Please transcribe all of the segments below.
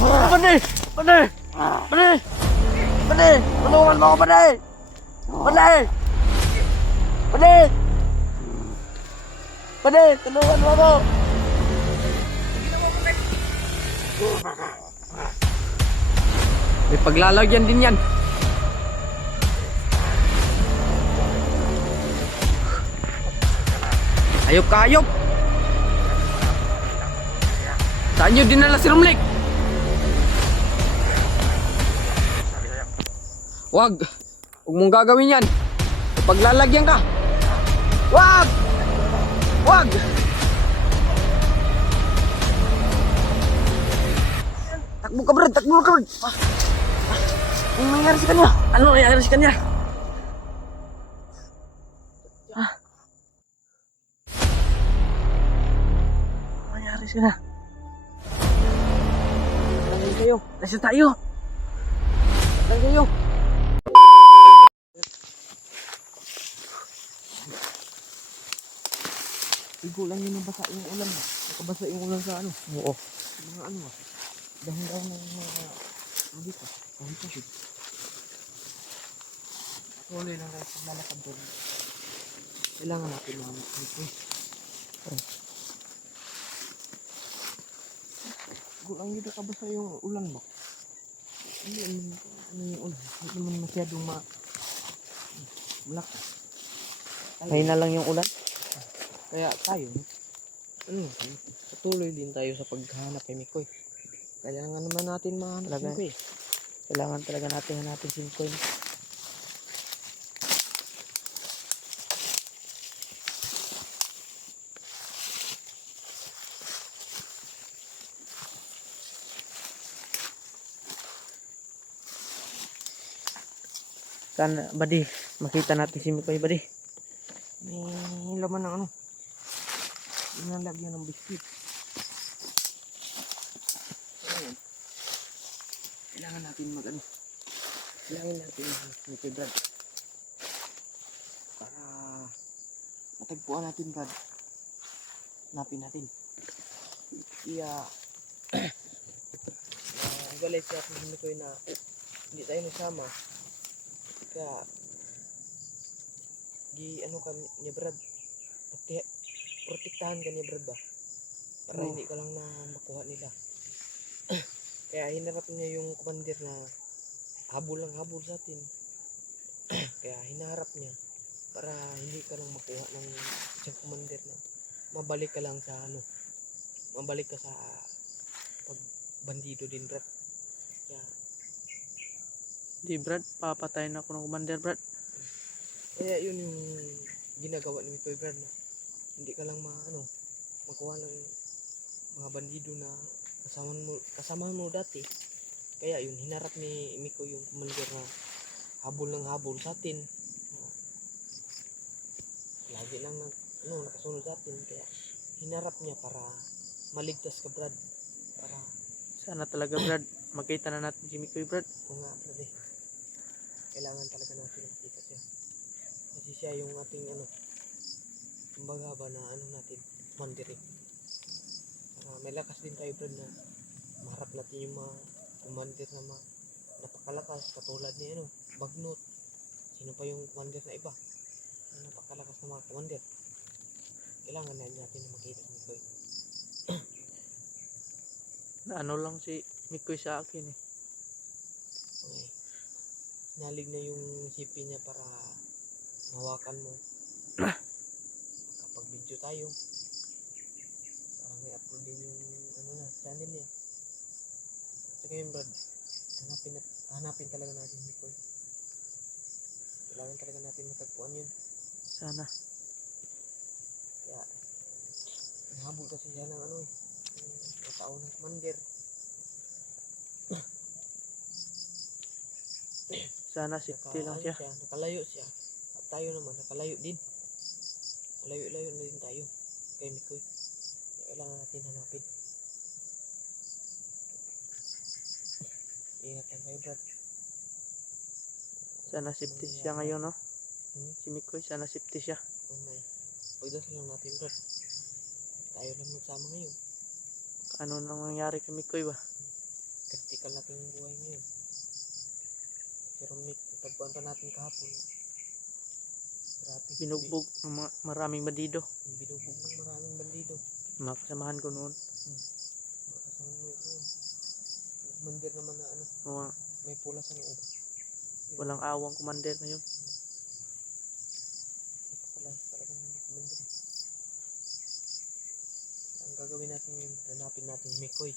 Pande! Pande! Pande! Pande! Tulungan mo ako, Pande! Pande! Pande! Pande! Tulungan mo ako! May paglalagyan din yan. Ayop ka, ayop! Saan nyo dinala si Romlik? Wag! Huwag mong gagawin yan! May paglalagyan ka! Wag! Wag! Takbo ka, Brad! Takbo ka, Brad! Ano nangyari sa kanya? Ano nangyari sa kanya? Ano nangyari sa kanya? Lagay kayo! Nasa tayo! Lagay kayo! Igo lang yun nabasa yung ulan. Nakabasa yung ulan sa ano? Oo. Sa mga ano ah. Dahon-dahon ng mga dito. Kahit kasi. Patuloy lang tayo sa lalakad doon. Kailangan natin mahanap dito. Igo lang yun nakabasa yung ulan ba? Hindi naman ano yung ulan. Hindi naman masyadong malakas. Mahina lang yung ulan. Kaya tayo, patuloy din tayo sa paghahanap kay Mikoy. Kailangan naman natin mahanap si Mikoy. Kailangan talaga natin hanapin si Mikoy. Sana, buddy, makita natin si Mikoy, buddy. May laman ng ano. Inalagyan ng biskuit. Ayan. Kailangan natin mag-ano. Kailangan natin mag-Mikoy, Brad. Para matagpuan natin, Brad. Hanapin natin. Kaya galay siya kung hindi ko na hindi tayo nagsama. Kaya ano ka niya, Brad, protektahan ka niya, Brad ba, para hindi ka lang na makuha nila. Kaya hinarap niya yung commander na habol lang habol sa atin. Kaya hinaharap niya para hindi ka lang makuha ng isang commander na mabalik ka lang sa ano, mabalik ka sa pagbandido din, Brad. Kaya Di, Brad, papatayin ako ng commander, Brad. kaya yun yung ginagawa ni Mikoy, Brad, na hindi ka lang makuha ng mga bandido na kasama mo dati. Kaya yun, hinarap ni Mikoy yung commander na habol ng habol sa atin. Lagi lang nakasunod sa atin. Kaya hinarap niya para maligtas ka, Brad. Para Sana talaga, Brad, makita na natin si Mikoy, Brad. oo nga, Brad, eh. Kailangan talaga natin makita siya. Kasi siya yung ating kumbaga ba na natin, commander, eh. May lakas din tayo, Brad, na maharap natin yung mga commander na napakalakas, katulad ni Bagnot. Sino pa yung commander na iba na napakalakas na mga commander. Kailangan na natin na makita si Mikoy. Na ano lang si Mikoy sa akin, eh. Okay. Nalig na yung CP niya para mahawakan mo. Kapag video tayo, para may upload din yung channel niya. So ngayon, Brad, hanapin talaga natin si Mikoy. Kailangan talaga natin matagpuan yun. Sana. Kaya nahabol kasi siya ng yung tao ng commander. Sana safety lang siya. Nakalayo siya. At tayo naman, nakalayo din. Malayo-layo na din tayo kay Mikoy. Kailangan natin hanapin. Ingat lang kayo, Brad. Sana safety siya ngayon, no? Si Mikoy, sana safety siya. Okay. Pagdasal lang natin, Brad. Tayo lang magsama ngayon. Ano nang nangyari kay Mikoy ba? critical natin yung buhay ngayon. Si Romnick, tagpuan pa natin kahapon. Grabe. Binugbog ng maraming bandido. Binugbog ng maraming bandido. Mga kasamahan ko noon. Makasama mo yun. Mandir naman na ano, Mga may pula sa loob. walang awang commander na yun. Pala talaga ng mandir. Ang gagawin natin ngayon, hanapin natin Mikoy.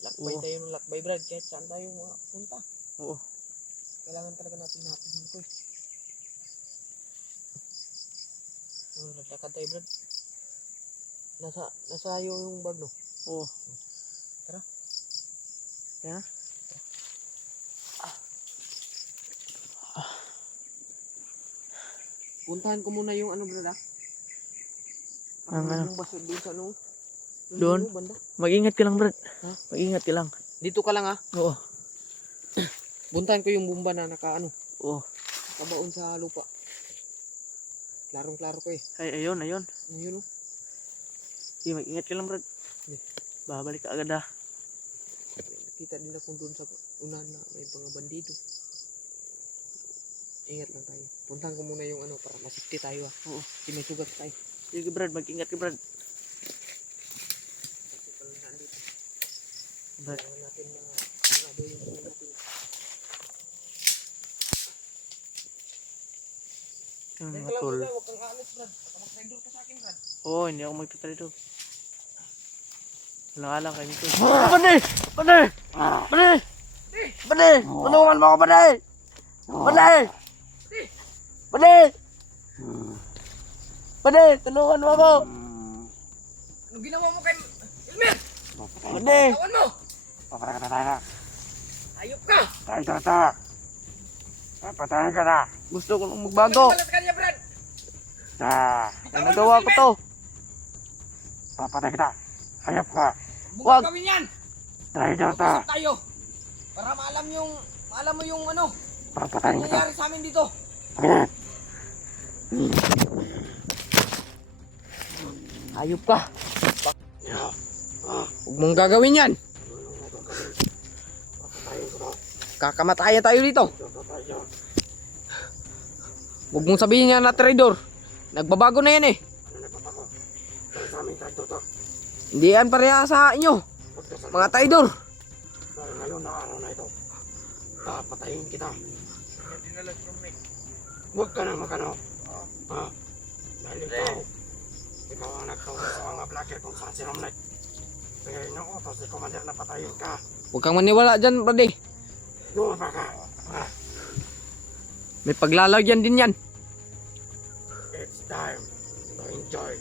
Lakbay Oo. tayo ng lakbay, Brad. Kahit saan tayo punta. Oo. Kailangan talaga natin hanapin Mikoy. Lakad tayo, Brad. Nasa yung bag, no? Oo. Tara. Kaya? Puntahan ko muna yung ano, Brad, Ang ano? Yung baso doon sa ano? Yung Doon? dulo, banda. Mag-ingat ka lang, Brad. Ha? Mag-ingat ka lang. Dito ka lang, ha? Oo. Puntahan ko yung bumba na Oo. nakabaon sa lupa. Klarong-klaro ko eh. Ay, ayun. Ayun, oh. Sige, mag-ingat ka lang, Brad. Sige. Babalik ka agad, ha. Nakita din ako doon sa unahan na may mga bandido. Ingat lang tayo. Puntahan ko muna yung ano para masipti tayo, ha. Oo. Hindi may sugat tayo. Sige, Brad. Mag-ingat ka, Brad. Kasi pala nandito. Brad. Kailangan natin na marado yung ano natin. Mga tol. Huwag kang alis, Brad. Baka mag-rider ka sa akin, Brad. Oo, hindi ako magtatrado. Wala lang kayo, tol. Bade! Bade! Bade! Bade! Tulungan mo ako, Bade! Bade! Bade! Bade! Tulungan mo ako! Anong ginawa mo kay Elmer? Bade! Tawan mo! Ayop ka! Papatayin ka na. Gusto ko nang magbago. Wala sa kanya, Brad! Ay, nagawa ko to. Papatayin kita. Hayop ka. Wag. Huwag gawin yan! Traitor ka. Mag-usap tayo! Para maalam mo yung ano, Papatayin kita. nangyayari sa amin dito. Ayop ka! Huwag mong gagawin yan! Kakamatayan tayo dito. Huwag mong sabihin yan na traidor. Nagbabago na yan eh. Hindi yan pareha sa inyo. Mga traidor. Dahil ngayon na araw na ito, papatayin kita. Huwag ka na magano. Dahil ikaw ang nagturo sa mga vlogger kung saan si Romnick. Kaya inuutos si Commander na patayin ka. Huwag kang maniwala dyan, brade. Doon pa ka. May paglalagyan din yan. It's time to enjoy.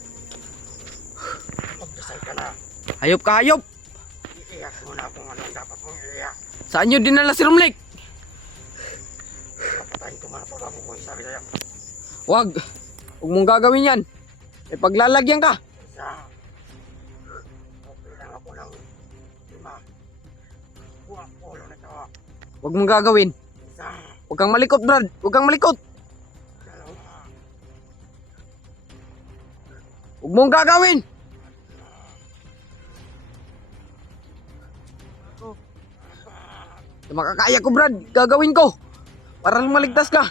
Magdasal ka na. Hayop ka, hayop! Iiyak mo na kung anong dapat mong iiyak. Saan nyo dinala si Romnick? Papatayin ko nga ito bago ko isabi sa'yo. Huwag mong gagawin yan. May paglalagyan ka. Isa. Okay lang ako ng 5. Buwang ulo na ito. Huwag mong gagawin. Isa. Huwag kang malikot, Brad. Huwag kang malikot. 2. Huwag mong gagawin. Makakaya ko, Brad. Gagawin ko. Para lang maligtas ka.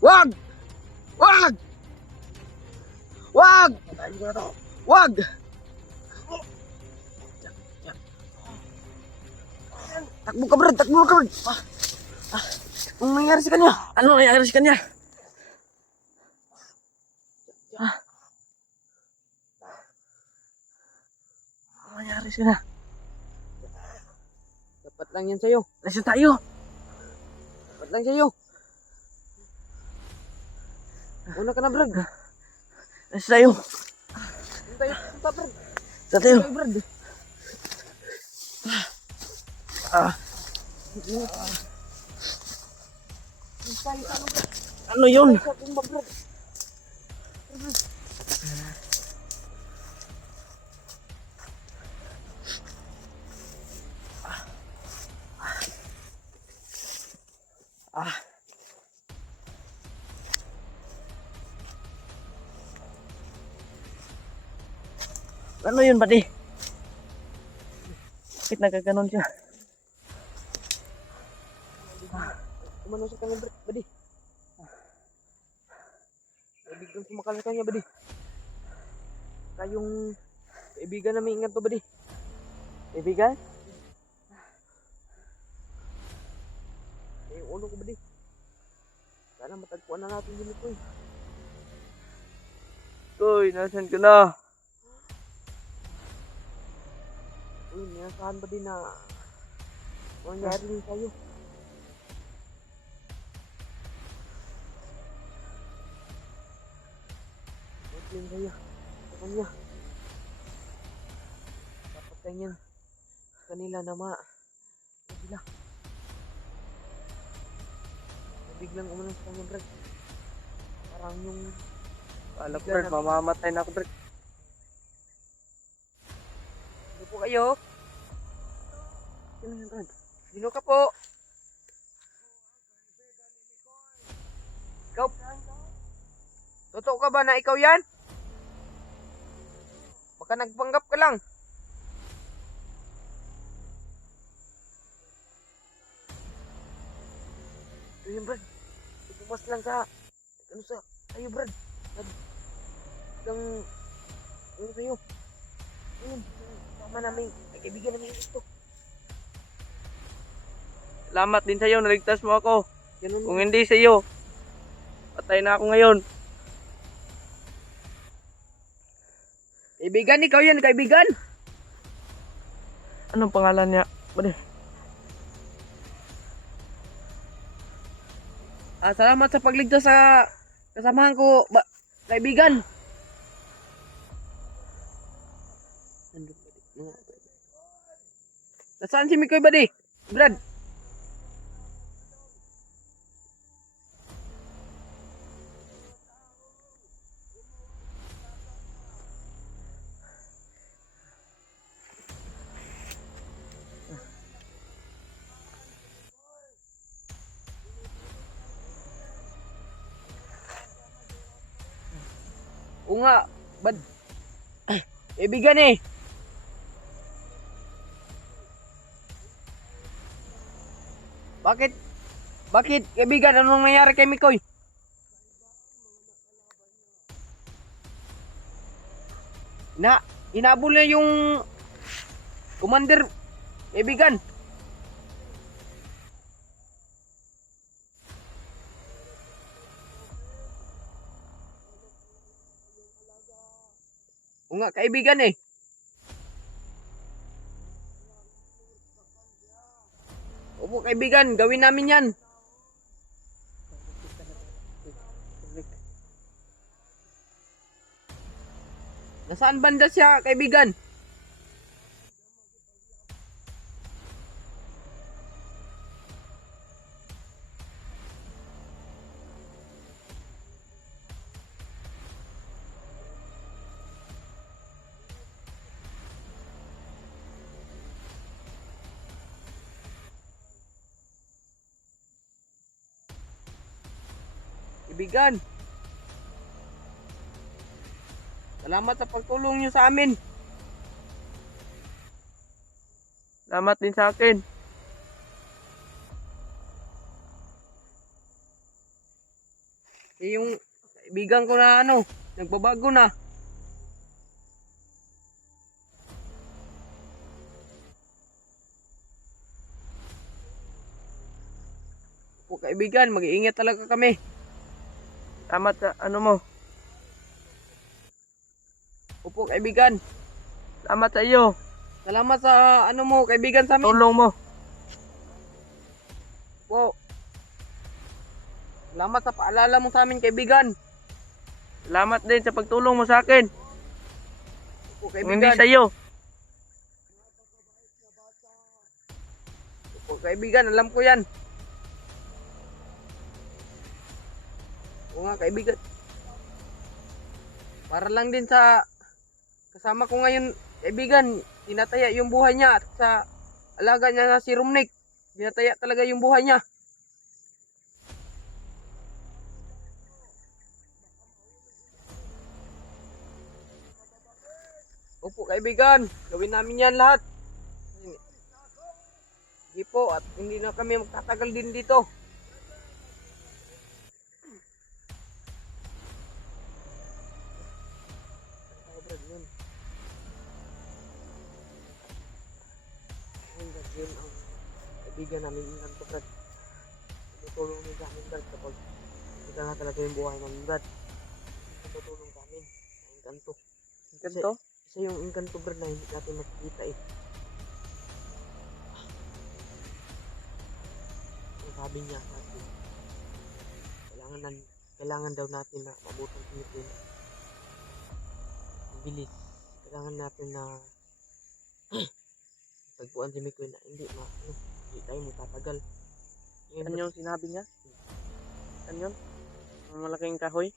Wag! Wag! Wag! Patayin ko na ito. Wag! Takbo ka, Brad. Takbo ka, Brad. Anong nangyari sa kanya? Ano nangyari sa kanya? Ano nangyari sa kanya? Dapat lang yan sa'yo. Nasaan tayo? Dapat lang sa'yo. Una ka na, Brad. Nasaan tayo? Saan tayo? Punta, Brad. Saan tayo? Tayo, Brad. Ano yun? Sa tumba, Brad. Ano yun, buddy? Bakit nagkaganon siya? Umano sa kanya, buddy. May biglang sumakal sa kanya, buddy. Kayong kaibigan namin ingat to, buddy. Kaibigan? Yung ulo ko, buddy. Sana matagpuan na natin din ito, eh. Koy, nasan ka na? Uy, minasahan ba din na mangyari rin sa'yo? Huwag din sa'yo. Sa kanya. Dapat ganyan. Sa kanila na sila. Biglang umano sa kanya, Brad. Parang yung Kala ko, Brad, mamamatay na ako, Brad. Sino po kayo? Sino yan, Brad? Sino ka po? Ikaw? Totoo ka ba na ikaw yan? Baka nagpanggap ka lang. Ito yun, Brad. Pumas lang sa... Ano sa... Tayo, Brad. Ano sa'yo? Ayun. Tama namin. Ay, kaibigan namin ito. Salamat din sa'yo, naligtas mo ako. Ganun. Kung hindi sa'yo, patay na ako ngayon. Kaibigan, ikaw yan, kaibigan. Anong pangalan niya? Buddy. Salamat sa pagligtas sa kasamahan ko, kaibigan. Nasaan si Mikoy, buddy? Brad. Oo nga, kaibigan eh. Bakit kaibigan? Anong nangyari kay Mikoy? Inabol na yung commander, kaibigan. Oo nga, kaibigan eh. Opo, kaibigan, gawin namin yan. Nasaan banda siya, kaibigan? Kaibigan, salamat sa pagtulong niyo sa amin. Salamat din sa akin. Yung kaibigan ko na nagbabago na. Po kaibigan, mag-iingat talaga kami. Salamat sa ano mo. Opo kaibigan, Salamat sa iyo. salamat sa mo kaibigan sa amin. Tulong mo. Po. Salamat sa paalala mo sa amin kaibigan. Salamat din sa pagtulong mo sa akin. Opo Kung hindi kaibigan. sa iyo. Opo kaibigan, alam ko yan. Oo nga kaibigan. Para lang din sa kasama ko ngayon, kaibigan, tinataya yung buhay niya at sa alaga niya na si Rumnik. Tinataya talaga yung buhay niya. Opo kaibigan, gawin namin yan lahat. Sige po, at hindi na kami magtatagal din dito. Tayo, Brad, yun. Yun, Brad, yun ang kaibigan namin yung kanto, Brad. Tutulong din sa amin, Brad, kapag kita na talaga yung buhay namin, Brad. Tutulong sa amin sa engkanto. Ganito? Isa yung engkanto, Brad, na hindi natin makikita eh. Ang sabi niya sa atin, kailangan daw natin na mabuting Pilipino. Ang bilis. Kailangan natin na tagpuan si Mikoy na hindi tayo magtatagal. Yun, Yan yung sinabi niya? Yan yun? Ang malaking kahoy?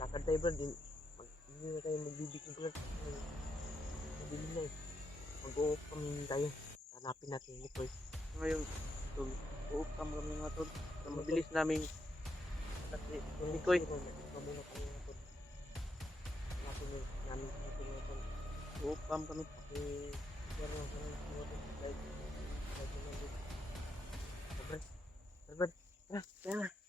lakad tayo, Brad. Hindi na tayo magbibigay, Brad. Mabili na eh. Mag-uop kami tayo. Hanapin natin ni Mikoy. Ngayon, tol, uupam kami mga tol. Ang mabilis naming kasi Mikoy. Mamuna kami nga po. Hanapin namin si Mikoy nga po. Uupam kami. Kasi pero like Brad. Brad. Tara, tara.